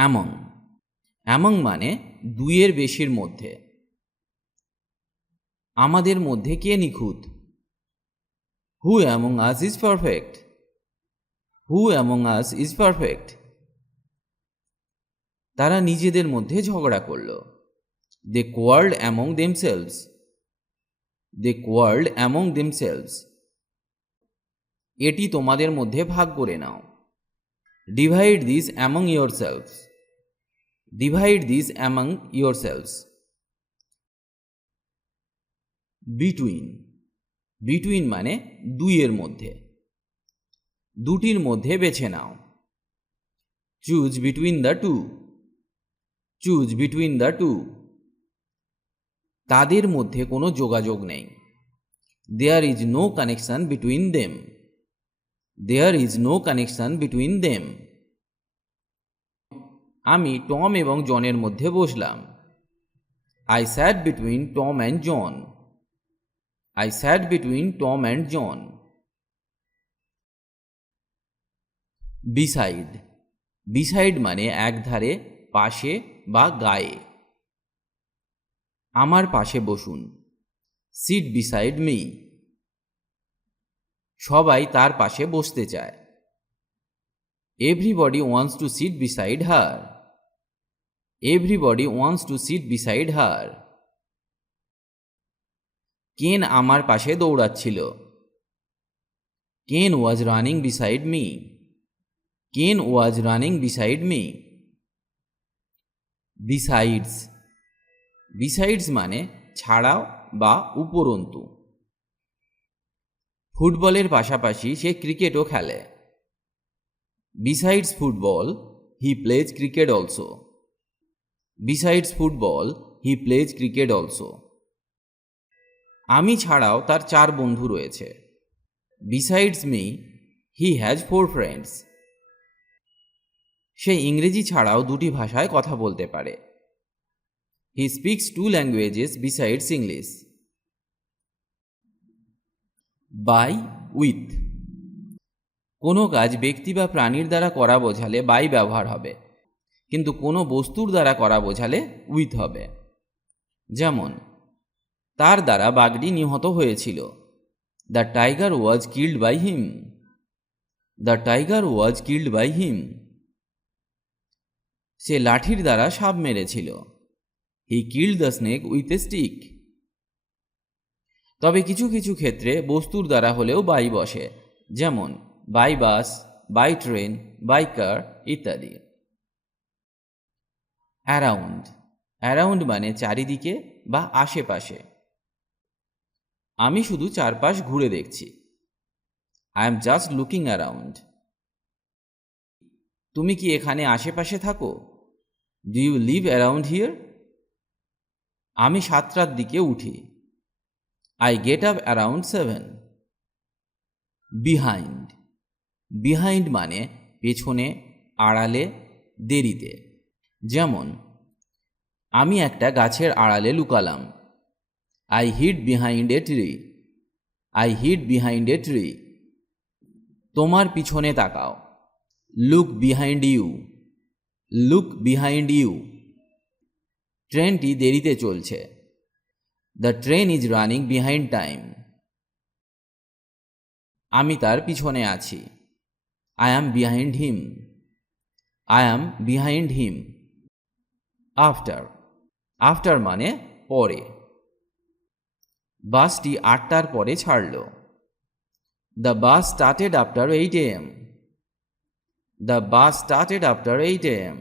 Among. Among মানে দুইয়ের বেশির মধ্যে। আমাদের মধ্যে কে নিখুঁত? Who among us is perfect? Who among us is perfect? তারা নিজেদের মধ্যে ঝগড়া করল। They quarrelled among themselves. They quarrelled among themselves. এটি তোমাদের মধ্যে ভাগ করে নাও। Divide this among yourselves. Divide this among yourselves. Between. Between মানে দুইয়ের মধ্যে। দুটির মধ্যে বেছে নাও। Choose between the two. Choose between the two. তাদের মধ্যে কোনো যোগাযোগ নেই। There is no connection between them. There is no connection between them. আমি টম এবং জনের মধ্যে বসলাম। I sat between Tom and John. I sat between Tom and John. Beside. Beside মানে একধারে, পাশে বা গায়ে। আমার পাশে বসুন। Sit beside me. সবাই তার পাশে বসতে চায়। Everybody wants to sit beside her. Everybody wants to sit beside her. কেন আমার পাশে দৌড়াচ্ছিল। কেন was running beside me. Ken was running beside me. Besides. Besides মানে ছাড়াও বা উপরন্তু। ফুটবলের পাশাপাশি সে ক্রিকেটও খেলে। Besides football he plays cricket also. Besides football he plays cricket also. আমি ছাড়াও তার 4 বন্ধু রয়েছে। Besides me he has 4 friends. সে ইংরেজি ছাড়াও 2টি ভাষায় কথা বলতে পারে। He speaks 2 languages besides English. By with. কোনো কাজ ব্যক্তি বা প্রাণীর দ্বারা করা বোঝালে বাই ব্যবহার হবে, কিন্তু কোনো বস্তুর দ্বারা করা বোঝালে উইথ হবে। যেমন, তার দ্বারা বাঘটি নিহত হয়েছিল। The tiger was killed by him. The tiger was killed by him. সে লাঠির দ্বারা সাপ মেরেছিল। He killed the snake with a stick. তবে কিছু কিছু ক্ষেত্রে বস্তুর দ্বারা হলেও বাই বসে, যেমন by bus, by train, by car ইত্যাদি। অ্যারাউন্ড। অ্যারাউন্ড মানে চারিদিকে বা আশেপাশে। আমি শুধু চারপাশ ঘুরে দেখছি। I am just looking around. তুমি কি এখানে আশেপাশে থাকো? Do you live around here? আমি 7টার দিকে উঠি। I get up around 7। Behind. Behind মানে পেছনে, আড়ালে, দেরিতে। যেমন, আমি একটা গাছের আড়ালে লুকালাম। I hid behind a tree. I hid behind a tree. তোমার পিছনে তাকাও। Look behind you. Look behind you. ট্রেনটি দেরিতে চলছে। The train is running behind time. আমি তার পিছনে আছি। I am behind him. I am behind him. After. After মানে পরে। বাসটি 8টার পরে ছাড়ল। The bus started after 8 AM। The bus started after 8 AM।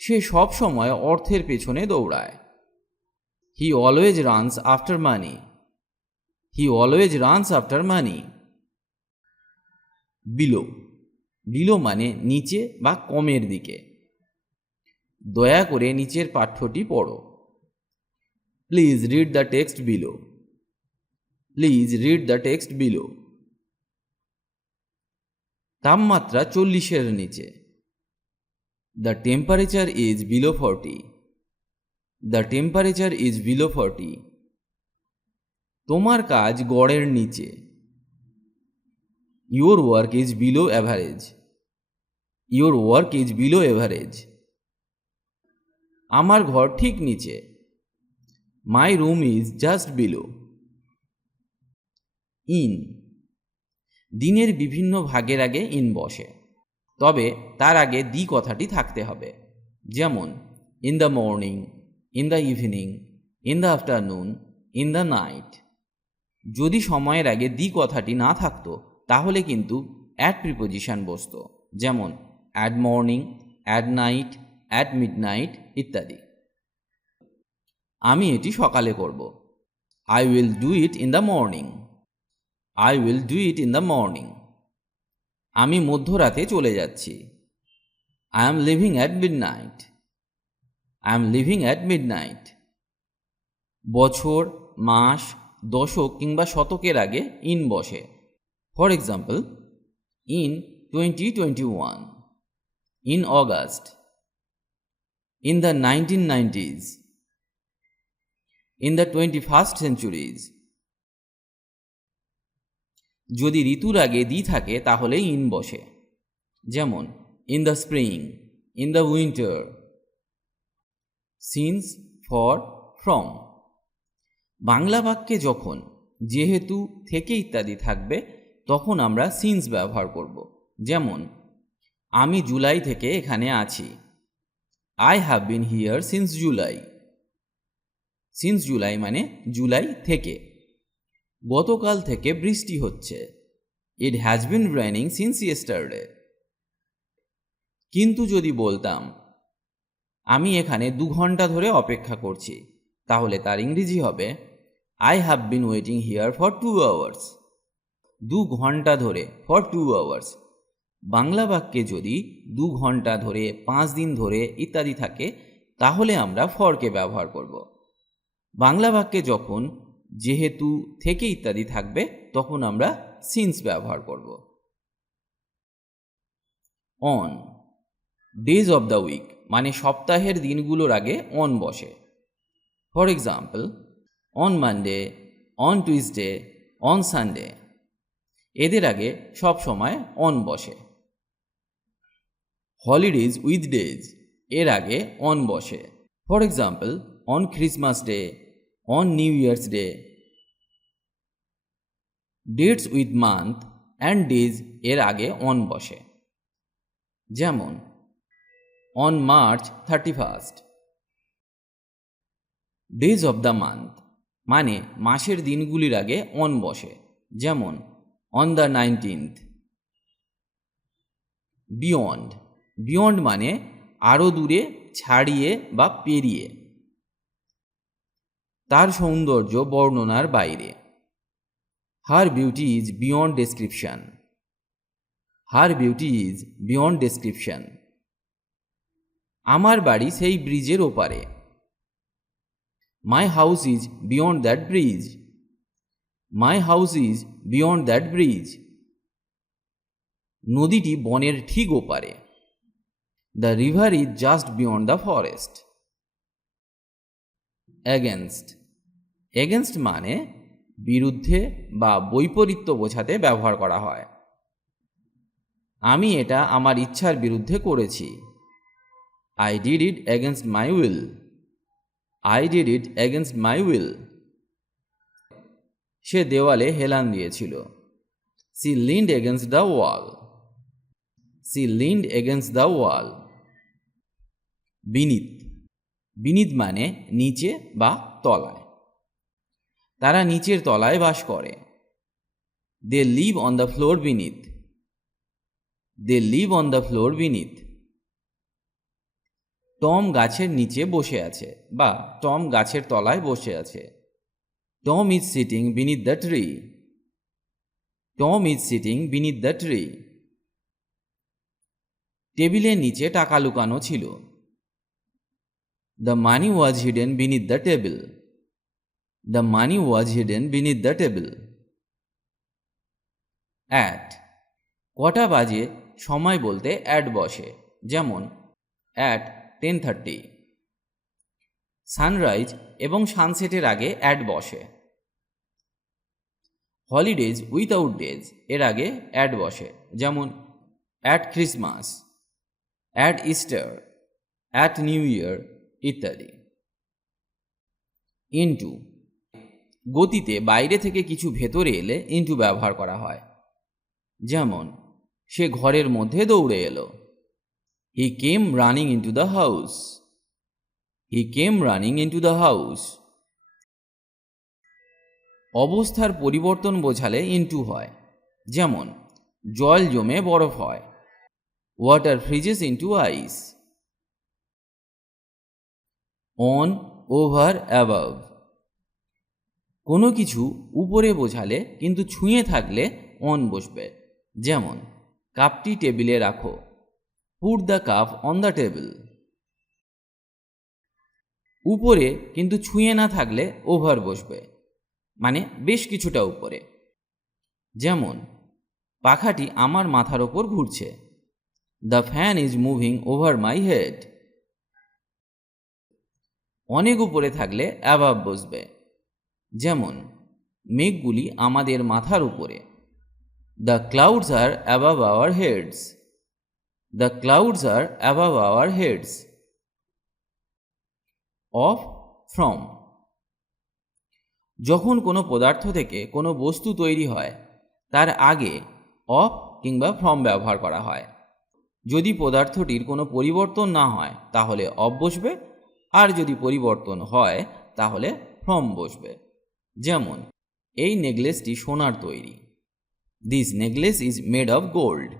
সে সব সময় অর্থের পেছনে দৌড়ায়। He always runs after money. He always runs after money. Below. Below মানে নিচে বা কমের দিকে। দয়া করে নিচের পাঠ্যটি পড়ো। Please read the text below. Please read the text below. তাপমাত্রা 40-এর নিচে। The temperature is below 40। The temperature is below 40। তোমার কাজ গড়ের নিচে। Your work is below average. Your work is below average. আমার ঘর ঠিক নিচে। My room is just below. In, দিনের বিভিন্ন ভাগের আগে ইন বসে, তবে তার আগে দি কথাটি থাকতে হবে। যেমন in the morning, in the evening, in the afternoon, in the night. যদি সময়ের আগে দি কথাটি না থাকতো তাহলে কিন্তু অ্যাট প্রিপোজিশন বসতো, যেমন at morning, at night, at midnight ইত্যাদি। আমি এটি সকালে করব। I will do it in the morning. I will do it in the morning. আমি মধ্যরাতে চলে যাচ্ছি। I am leaving at midnight. I am leaving at midnight. বছর, মাস, দশক কিংবা শতকের আগে ইন বসে। For example, in 2021, in August, in the 1990s, in the 21st centuries। যদি ঋতুর আগে দি থাকে তাহলে ইন বসে, যেমন in the spring, in the winter. Since, for, from. Bangla বাক্যে যখন যেহেতু, থেকে ইত্যাদি থাকবে তখন আমরা সিন্স ব্যবহার করব। যেমন আমি জুলাই থেকে এখানে আছি। I have been here since July. Since July মানে জুলাই থেকে। গতকাল থেকে বৃষ্টি হচ্ছে। It has been raining since yesterday. কিন্তু যদি বলতাম আমি এখানে 2 ঘন্টা ধরে অপেক্ষা করছি, তাহলে তার ইংরেজি হবে I have been waiting here for 2 hours। 2 ঘন্টা ধরে, ফর 2 hours। বাংলা বাক্যে যদি 2 ঘন্টা ধরে, 5 দিন ধরে ইত্যাদি থাকে তাহলে আমরা ফরকে ব্যবহার করব। বাংলা বাক্যে যখন যেহেতু, থেকে ইত্যাদি থাকবে তখন আমরা সিন্স ব্যবহার করব। On, days of the week মানে সপ্তাহের দিনগুলোর আগে অন বসে। For example, on Monday, on Tuesday, on Sunday. এদের আগে সব সময় অন বসে। হলিডেজ উইথ ডেজ, এর আগে অন বসে। For example, on Christmas day, on new years day. Dates with month and days এর আগে অন বসে। যেমন on March 31st। Days of the month মানে মাসের দিনগুলির আগে অন বসে। যেমন on the 19th। Beyond, beyond মানে আরও দূরে, ছাড়িয়ে বা পেরিয়ে। তার সৌন্দর্য বর্ণনার বাইরে। Her beauty is beyond description. Her beauty is beyond description. আমার বাড়ি সেই ব্রিজের ওপারে। My house is beyond that bridge. My house is beyond that bridge. নদীটি বনের ঠিক ওপারে। The river is just beyond the forest. Against, against মানে বিরুদ্ধে বা বৈপরীত্য বোঝাতে ব্যবহার করা হয়। আমি এটা আমার ইচ্ছার বিরুদ্ধে করেছি। I did it against my will. I did it against my will. সে দেওয়ালে হেলান দিয়েছিল। She leaned against the wall. She leaned against the wall. বিনীত, বিনীত মানে নিচে বা তলায়। তারা নিচের তলায় বাস করে। They live on the floor beneath. They live on the floor beneath. Tom গাছের নিচে বসে আছে বা টম গাছের তলায় বসে আছে। Tom is sitting beneath the tree. Tom is sitting beneath the tree. টেবিলের নিচে টাকা লুকানো ছিল। The money was hidden beneath the table. The money was hidden beneath the table. At, কটা বাজে সময় বলতে অ্যাট বসে। যেমন অ্যাট 10:30। সানরাইজ এবং সানসেটের আগে অ্যাট বসে। হলিডেজ উইথাউট ডেজ এর আগে অ্যাট বসে। যেমন at Christmas, at Easter, at new year ইত্যাদি। ইনটু, গতিতে বাইরে থেকে কিছু ভেতরে এলে ইনটু ব্যবহার করা হয়। যেমন সে ঘরের মধ্যে দৌড়ে এলো। He came running into the house. He came running into the house. অবস্থার পরিবর্তন বোঝালে ইনটু হয়। যেমন জল জমে বরফ হয়। Water freezes into ice. On, over, above. কোনো কিছু উপরে বোঝালে কিন্তু ছুঁয়ে থাকলে অন বসবে। যেমন কাপটি টেবিলে রাখো। Put the cup on the table. উপরে কিন্তু ছুঁয়ে না থাকলে ওভার বসবে, মানে বেশ কিছুটা উপরে। যেমন পাখাটি আমার মাথার ওপর ঘুরছে। The fan is moving over my head. অনেক উপরে থাকলে অ্যাবাভ বসবে। যেমন মেঘগুলি আমাদের মাথার উপরে। The clouds are above our heads. The clouds are above our heads. Of, from. যখন কোনো পদার্থ থেকে কোনো বস্তু তৈরি হয় তার আগে অফ কিংবা ফ্রম ব্যবহার করা হয়। যদি পদার্থটির কোনো পরিবর্তন না হয় তাহলে অফ বসবে, আর যদি পরিবর্তন হয় তাহলে ফ্রম বসবে। যেমন এই নেকলেসটি সোনার তৈরি। This necklace is made of gold.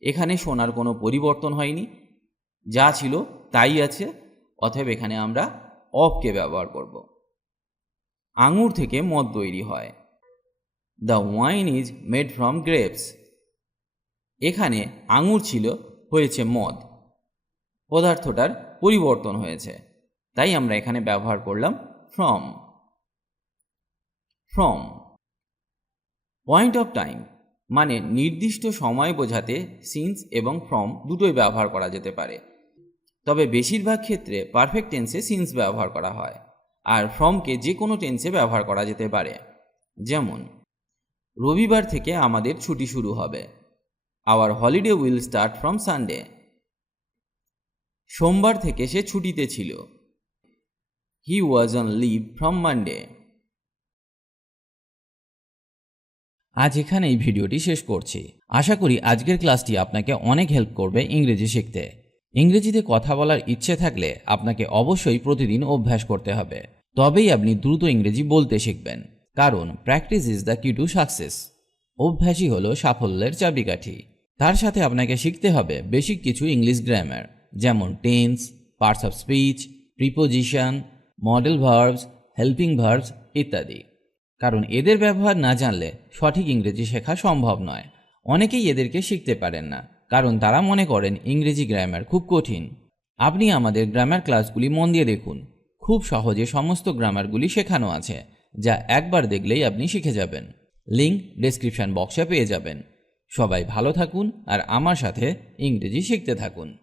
এখানে সোনার কোনো পরিবর্তন হয়নি, যা ছিল তাই আছে, অতএব এখানে আমরা অফকে ব্যবহার করব। আঙুর থেকে মদ তৈরি হয়। The wine is made from grapes. এখানে আঙুর ছিল, হয়েছে মদ। পদার্থটার পরিবর্তন হয়েছে, তাই আমরা এখানে ব্যবহার করলাম from. From. Point of time মানে নির্দিষ্ট সময় বোঝাতে সিন্স এবং ফ্রম দুটোই ব্যবহার করা যেতে পারে, তবে বেশিরভাগ ক্ষেত্রে পারফেক্ট টেন্সে সিন্স ব্যবহার করা হয়, আর ফ্রমকে যে কোনো টেন্সে ব্যবহার করা যেতে পারে। যেমন রবিবার থেকে আমাদের ছুটি শুরু হবে। Our holiday will start from Sunday. সোমবার থেকে সে ছুটিতে ছিল। He was on leave from Monday. আজ এখানে এই ভিডিওটি শেষ করছি। আশা করি আজকের ক্লাসটি আপনাকে অনেক হেল্প করবে ইংরেজি শিখতে। ইংরেজিতে কথা বলার ইচ্ছে থাকলে আপনাকে অবশ্যই প্রতিদিন অভ্যাস করতে হবে, তবেই আপনি দ্রুত ইংরেজি বলতে শিখবেন। কারণ প্র্যাকটিস ইজ দ্য কি টু সাকসেস। অভ্যাসই হলো সাফল্যের চাবিকাঠি। তার সাথে আপনাকে শিখতে হবে বেসিক কিছু ইংলিশ গ্রামার, যেমন tense, parts of speech, preposition, model verbs, helping verbs ইত্যাদি। কারণ এদের ব্যবহার না জানলে সঠিক ইংরেজি শেখা সম্ভব নয়। অনেকেই এদেরকে শিখতে পারেন না, কারণ তারা মনে করেন ইংরেজি গ্রামার খুব কঠিন। আপনি আমাদের গ্রামার ক্লাসগুলি মন দিয়ে দেখুন, খুব সহজে সমস্ত গ্রামারগুলি শেখানো আছে, যা একবার দেখলেই আপনি শিখে যাবেন। লিঙ্ক ডেসক্রিপশন বক্সে পেয়ে যাবেন। সবাই ভালো থাকুন আর আমার সাথে ইংরেজি শিখতে থাকুন।